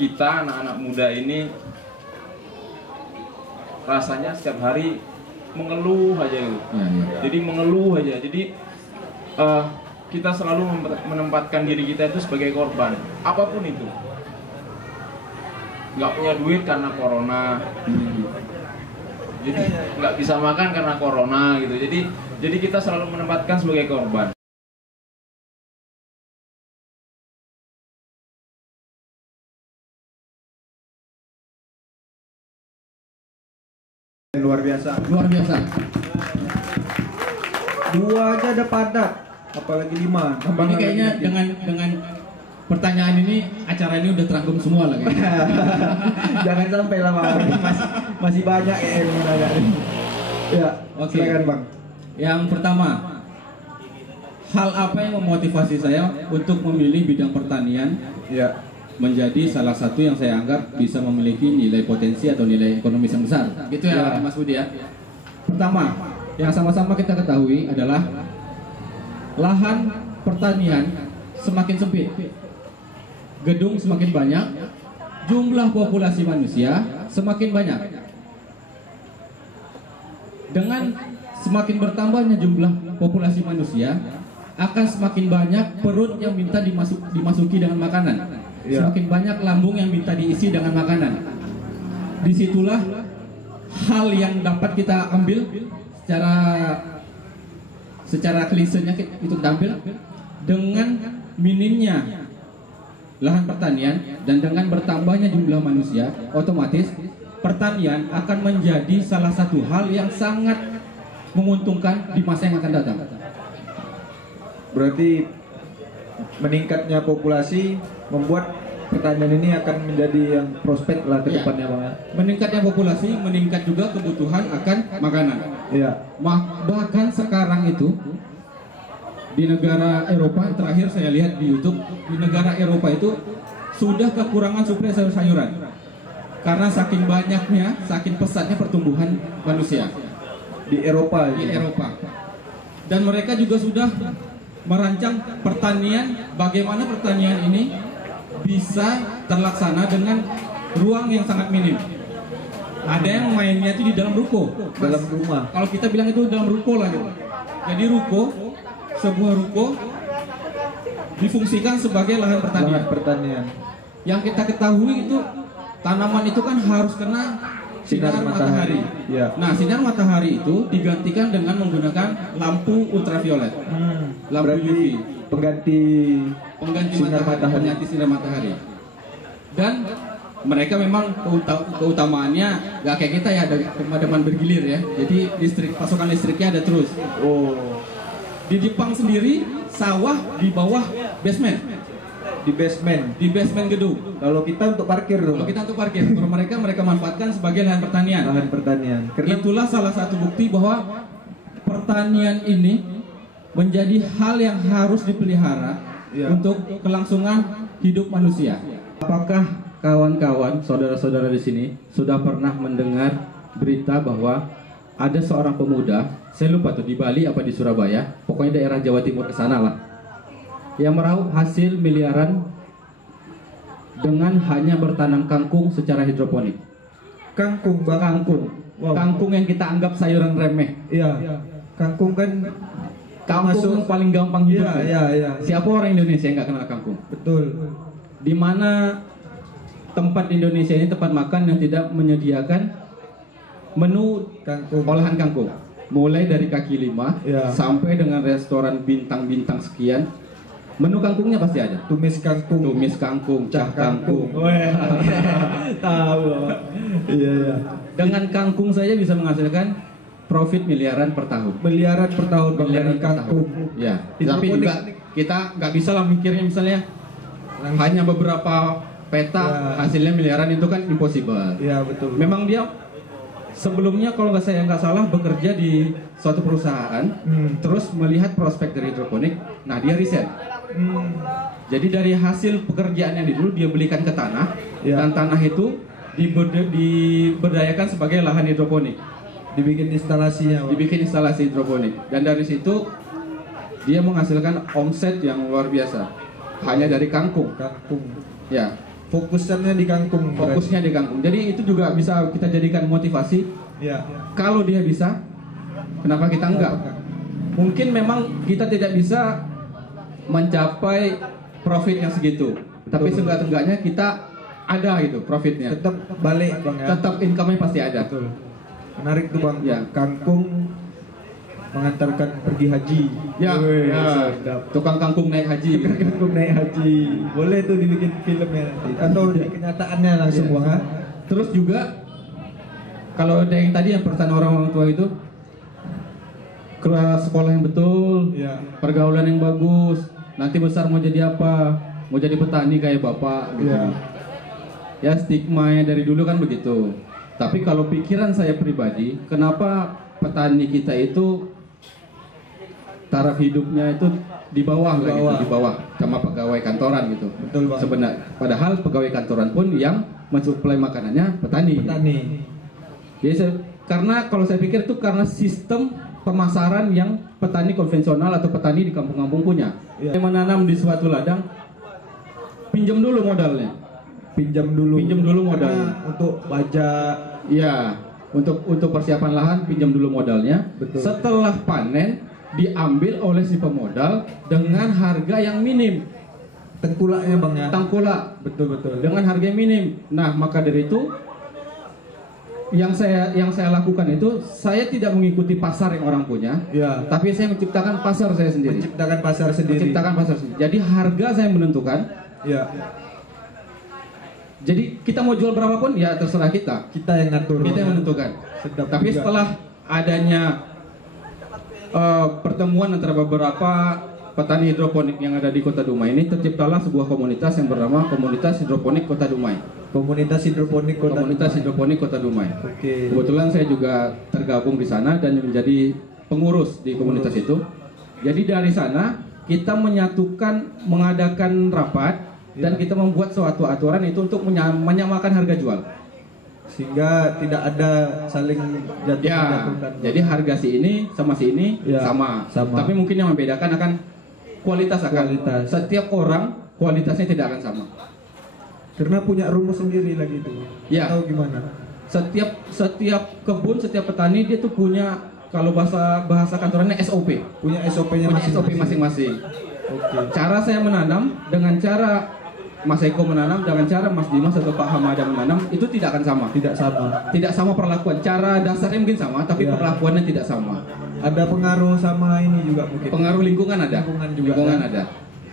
Kita anak-anak muda ini rasanya setiap hari mengeluh aja gitu. Jadi mengeluh aja. Jadi kita selalu menempatkan diri kita itu sebagai korban, apapun itu. Nggak punya duit karena corona, jadi nggak bisa makan karena corona gitu. Jadi kita selalu menempatkan sebagai korban. Luar biasa. Dua aja ada padat, apalagi 5. Ini kayaknya dengan pertanyaan ini acara ini udah terangkum semua lagi. Jangan sampai lah Bang. Masih banyak yang menanyakan. Ya, Oke. silakan Bang. Yang pertama, hal apa yang memotivasi saya untuk memilih bidang pertanian Ya. menjadi salah satu yang saya anggap bisa memiliki nilai potensi atau nilai ekonomis yang besar. Gitu ya, Mas Budi ya. Pertama, yang sama-sama kita ketahui adalah lahan pertanian semakin sempit, gedung semakin banyak, jumlah populasi manusia semakin banyak. Dengan semakin bertambahnya jumlah populasi manusia, akan semakin banyak perut yang minta dimasuki dengan makanan. Semakin banyak lambung yang minta diisi dengan makanan. Disitulah hal yang dapat kita ambil secara klisenya itu tampil dengan minimnya lahan pertanian dan dengan bertambahnya jumlah manusia, otomatis pertanian akan menjadi salah satu hal yang sangat menguntungkan di masa yang akan datang. Berarti meningkatnya populasi membuat pertanian ini akan menjadi yang prospek lah ke depannya Bang. Meningkatnya populasi, meningkat juga kebutuhan akan makanan. Iya. Bahkan sekarang itu di negara Eropa, terakhir saya lihat di YouTube, di negara Eropa itu sudah kekurangan suplai sayur-sayuran karena saking banyaknya, saking pesatnya pertumbuhan manusia Di Eropa. di Eropa. Dan mereka juga sudah merancang pertanian, bagaimana pertanian ini bisa terlaksana dengan ruang yang sangat minim. Ada yang mainnya itu di dalam ruko, Dalam rumah. kalau kita bilang itu dalam ruko lah gitu. Jadi ruko, sebuah ruko difungsikan sebagai lahan pertanian. Lahan pertanian. Yang kita ketahui itu tanaman itu kan harus kena sinar matahari. Ya. Nah, sinar matahari itu digantikan dengan menggunakan lampu ultraviolet. Lampu Berarti UV. pengganti sinar matahari. Pengganti sinar matahari. Dan mereka memang keutamaannya nggak kayak kita ya, ada pemadaman bergilir ya. Jadi pasokan listriknya ada terus. Oh, Di Jepang sendiri sawah di bawah basement, di basement gedung. Kalau kita untuk parkir dong. Kalau kita untuk parkir, kalau mereka manfaatkan sebagai lahan pertanian. Lahan pertanian. Karena Itulah salah satu bukti bahwa pertanian ini menjadi hal yang harus dipelihara untuk kelangsungan hidup manusia. Apakah kawan-kawan, saudara-saudara di sini sudah pernah mendengar berita bahwa ada seorang pemuda, saya lupa tuh di Bali apa di Surabaya, pokoknya daerah Jawa Timur ke sana lah, yang meraup hasil miliaran dengan hanya bertanam kangkung secara hidroponik. kangkung Bang. Kangkung. Wow. Kangkung yang kita anggap sayuran remeh. Iya. Kangkung kan Kangkung paling gampang hidup. Iya. Siapa orang Indonesia yang nggak kenal kangkung? Betul. Di mana tempat di Indonesia ini tempat makan yang tidak menyediakan menu Kangkung. olahan kangkung, mulai dari kaki lima sampai dengan restoran bintang-bintang sekian, menu kangkungnya pasti ada. Tumis kangkung, cah kangkung. Weh. Tahu. Iya. Dengan kangkung saja bisa menghasilkan profit miliaran per tahun. Miliaran per tahun Bang, dari kangkung. Ya. Itu Tapi unik. juga kita nggak bisa lah mikirnya misalnya hanya beberapa peta hasilnya miliaran, itu kan impossible. Iya, betul. Memang dia sebelumnya kalau saya nggak salah bekerja di suatu perusahaan, terus melihat prospek dari hidroponik, nah dia riset. Jadi dari hasil pekerjaannya dulu dia belikan ke tanah, dan tanah itu diberdayakan sebagai lahan hidroponik. Dibikin instalasinya. Dibikin instalasi hidroponik, dan dari situ dia menghasilkan omset yang luar biasa hanya dari kangkung. Kangkung. Ya, Fokusannya di kangkung. Fokusnya di kangkung. Jadi itu juga bisa kita jadikan motivasi. Ya. Kalau dia bisa, kenapa kita enggak? Mungkin memang kita tidak bisa mencapai profit yang segitu, tapi seenggak-enggaknya kita ada gitu profitnya. Tetap balik bang ya. Tetap income-nya pasti ada. Betul. Menarik tuh bang. Ya. Kangkung mengantarkan pergi haji. Ya, Wih, ya. sedap. Tukang kangkung naik haji. Kangkung naik haji. Boleh tuh dibikin filmnya nanti. Atau di kenyataannya langsung Ya. bang ya. Terus juga kalau ada yang tadi yang pertanyaan orang tua itu, kelas sekolah yang betul, Ya. pergaulan yang bagus, nanti besar mau jadi apa? Mau jadi petani kayak bapak gitu. Ya. Ya stigma dari dulu kan begitu. Tapi kalau pikiran saya pribadi, kenapa petani kita itu taraf hidupnya itu di bawah, Di bawah. Gitu, di bawah sama pegawai kantoran gitu. Betul bang. Sebenarnya padahal pegawai kantoran pun yang mensuplai makanannya petani. Petani. Jadi karena kalau saya pikir itu karena sistem pemasaran yang petani konvensional atau petani di kampung-kampung punya. Ya. Yang menanam di suatu ladang, pinjam dulu modalnya. Pinjam dulu modalnya. Karena untuk baja. Iya, untuk persiapan lahan pinjam dulu modalnya. Betul. Setelah panen diambil oleh si pemodal dengan harga yang minim. Tengkulaknya bang ya. Tangkulak Betul. dengan harga yang minim. Nah, maka dari itu yang saya lakukan itu saya tidak mengikuti pasar yang orang punya, Ya. tapi saya menciptakan pasar saya sendiri. Menciptakan pasar sendiri. Menciptakan pasar sendiri. Jadi harga saya menentukan. Ya. Jadi kita mau jual berapapun ya terserah kita. Kita yang ngatur. Kita yang menentukan. Sedap Tapi juga. setelah adanya pertemuan antara beberapa petani hidroponik yang ada di Kota Dumai ini, terciptalah sebuah komunitas yang bernama Komunitas Hidroponik Kota Dumai. Komunitas hidroponik Kota Komunitas Dumai. Hidroponik Kota Dumai. Oke. Kebetulan saya juga tergabung di sana dan menjadi pengurus di komunitas itu. Jadi dari sana kita mengadakan rapat dan kita membuat suatu aturan itu untuk menyamakan harga jual. Sehingga tidak ada saling jatuh Ya, menjatuhkan. jadi harga si ini sama si ini Ya, sama. sama. Tapi mungkin yang membedakan akan kualitas. Setiap orang kualitasnya tidak akan sama. Karena punya rumus sendiri lagi itu. Ya. Atau gimana? Setiap kebun, setiap petani dia tuh punya, kalau bahasa kantorannya SOP. Punya SOP-nya Punya SOP masing-masing. Oke. Cara saya menanam dengan cara Mas Eko menanam, dengan cara Mas Dimas atau Pak Hamada menanam itu tidak akan sama. Tidak sama. Tidak sama perlakuan. Cara dasarnya mungkin sama, tapi Ya. perlakuannya tidak sama. Ada pengaruh sama ini juga mungkin. Pengaruh lingkungan ada. Lingkungan juga Lingkungan ada.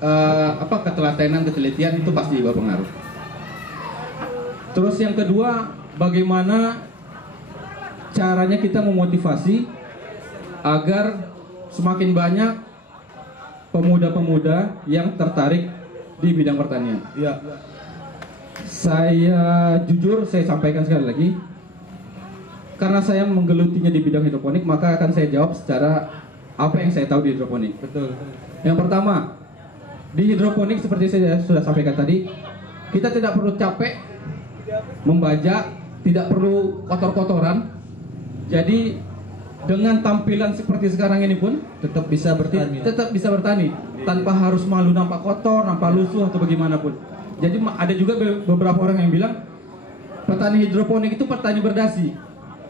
ada. Ketelatenan, ketelitian itu pasti berpengaruh. Terus yang kedua, bagaimana caranya kita memotivasi agar semakin banyak pemuda-pemuda yang tertarik di bidang pertanian. Ya. Saya jujur, saya sampaikan sekali lagi, karena saya menggelutinya di bidang hidroponik, maka akan saya jawab secara apa yang saya tahu di hidroponik. Betul. Yang pertama, di hidroponik seperti saya sudah sampaikan tadi, kita tidak perlu capek membajak, tidak perlu kotor-kotoran. Jadi dengan tampilan seperti sekarang ini pun Tetap bisa bertani. tetap bisa bertani tanpa harus malu nampak kotor, nampak lusuh atau bagaimanapun. Jadi ada juga beberapa orang yang bilang petani hidroponik itu petani berdasi.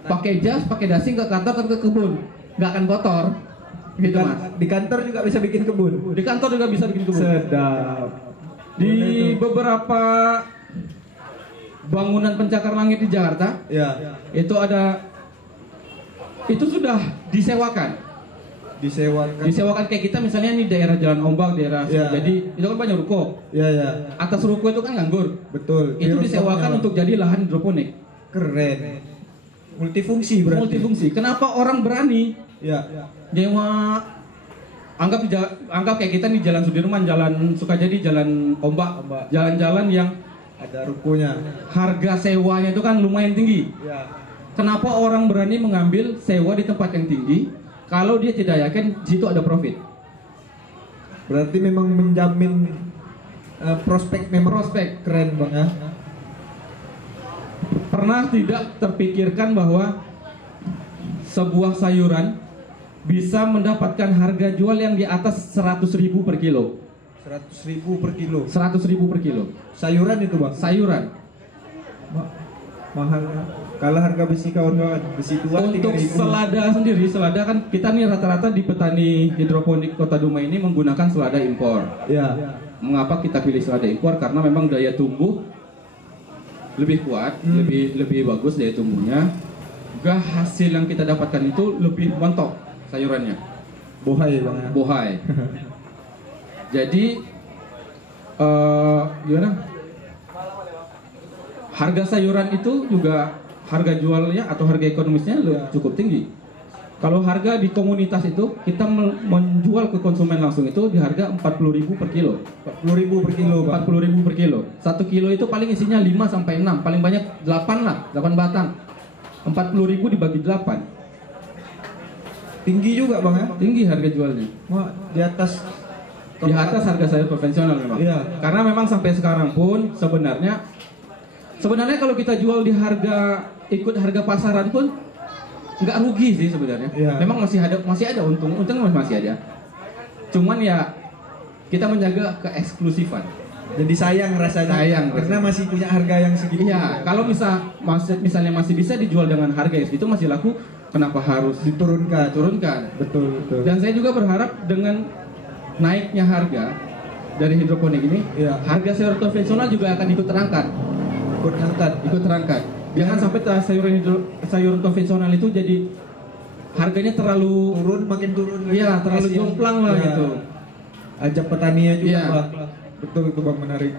Pakai jas, pakai dasi ke kantor atau ke kebun, nggak akan kotor. Gitu mas. Di kantor juga bisa bikin kebun. Di kantor juga bisa bikin kebun. Sedap. Di beberapa bangunan pencakar langit di Jakarta, Ya. itu sudah disewakan. Disewakan kayak kita misalnya ini daerah Jalan Ombak, daerah Ya. jadi itu kan banyak ruko. Ya, ya. Atas ruko itu kan nganggur. Betul. Itu Di disewakan rooftopnya, untuk jadi lahan hidroponik. keren. Multifungsi berarti. Multifungsi. Kenapa orang berani Ya. nyewa? Anggap kayak kita nih Jalan Sudirman, Jalan Sukajadi, Jalan Ombak, jalan-jalan yang Ada rukonya. harga sewanya itu kan lumayan tinggi. Ya. Kenapa orang berani mengambil sewa di tempat yang tinggi kalau dia tidak yakin di situ ada profit? Berarti memang menjamin prospek, memang Prospek. keren bang ya. Pernah tidak terpikirkan bahwa sebuah sayuran bisa mendapatkan harga jual yang di atas 100.000 per kilo? 100.000 per kilo. 100.000 per kilo. Sayuran itu bang? Sayuran. Mahal. Kalah harga besi kawan-kawan. Besi tua Untuk 3.000. selada sendiri, selada kan kita nih rata-rata di petani hidroponik Kota Dumai ini menggunakan selada impor. Ya. Mengapa kita pilih selada impor? Karena memang daya tumbuh lebih kuat, lebih bagus daya tumbuhnya. Juga hasil yang kita dapatkan itu lebih montok sayurannya. Bohai bang. Bohai. Jadi gimana? Harga sayuran itu juga harga jualnya atau harga ekonomisnya cukup tinggi. Kalau harga di komunitas itu kita menjual ke konsumen langsung itu di harga 40.000 per kilo. 40.000 per kilo bang. 40.000 per kilo. 1 kilo itu paling isinya 5 sampai 6, paling banyak 8 lah, 8 batang. 40.000 dibagi 8. Tinggi juga bang ya? Tinggi harga jualnya. Wah, di atas Harga sayur konvensional memang. Iya. Karena memang sampai sekarang pun sebenarnya kalau kita jual di ikut harga pasaran pun nggak rugi sih sebenarnya. Iya. Memang masih ada untung masih ada. Cuman ya kita menjaga keeksklusifan. Jadi sayang rasanya. Karena masih punya harga yang segitu. Iya, kalau misalnya masih bisa dijual dengan harga yang segitu masih laku, kenapa harus diturunkan? Betul. Dan Dan saya juga berharap dengan naiknya harga dari hidroponik ini, harga sayur konvensional juga akan ikut terangkat. Jangan sampai sayur konvensional itu jadi harganya makin turun. Iya, terlalu jomplang lah gitu. Ajak petaninya juga Iya. bang. Betul itu bang, menarik.